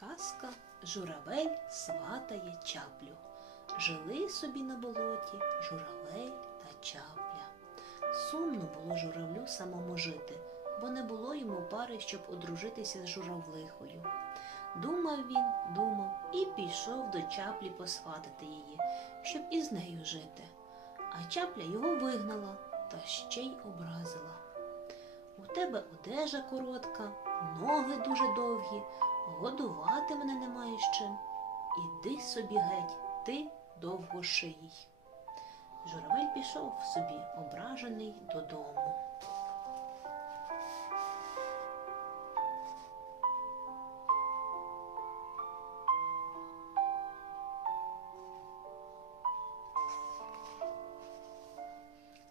Казка Журавель сватає чаплю. Жили собі на болоті журавель та чапля. Сумно було журавлю самому жити, бо не було йому пари, щоб одружитися з журавлихою. Думав він, думав і пішов до чаплі посватати її, щоб із нею жити. А чапля його вигнала та ще й образила. Тебе одежа коротка, ноги дуже довгі, годувати мене немає чим. Іди собі геть, ти довгошиїй. Журавель пішов собі ображений додому.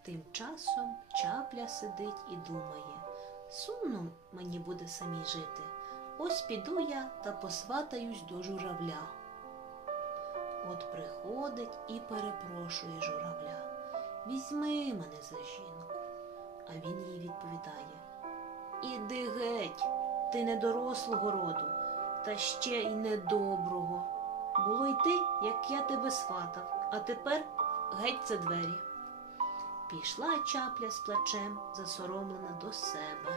Тим часом чапля сидить і думає, сумно мені буде самій жити. Ось піду я та посватаюсь до журавля. От приходить і перепрошує журавля. Візьми мене за жінку. А він їй відповідає Іди геть, ти не дорослого роду, та ще й недоброго. Було й ти, як я тебе сватав, а тепер геть за двері. Пішла чапля з плачем, засоромлена до себе.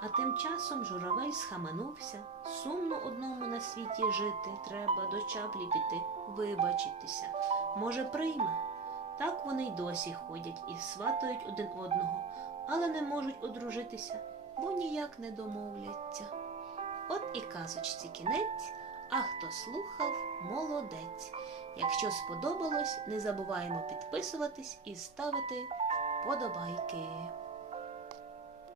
А тим часом журавель схаменувся, сумно одному на світі жити, треба до чаплі піти, вибачитися. Може, прийме? Так вони й досі ходять і сватають один одного, але не можуть одружитися, бо ніяк не домовляться. От і казочці кінець, а хто слухав, молодець. Якщо сподобалось, не забуваємо підписуватись і ставити подобайки.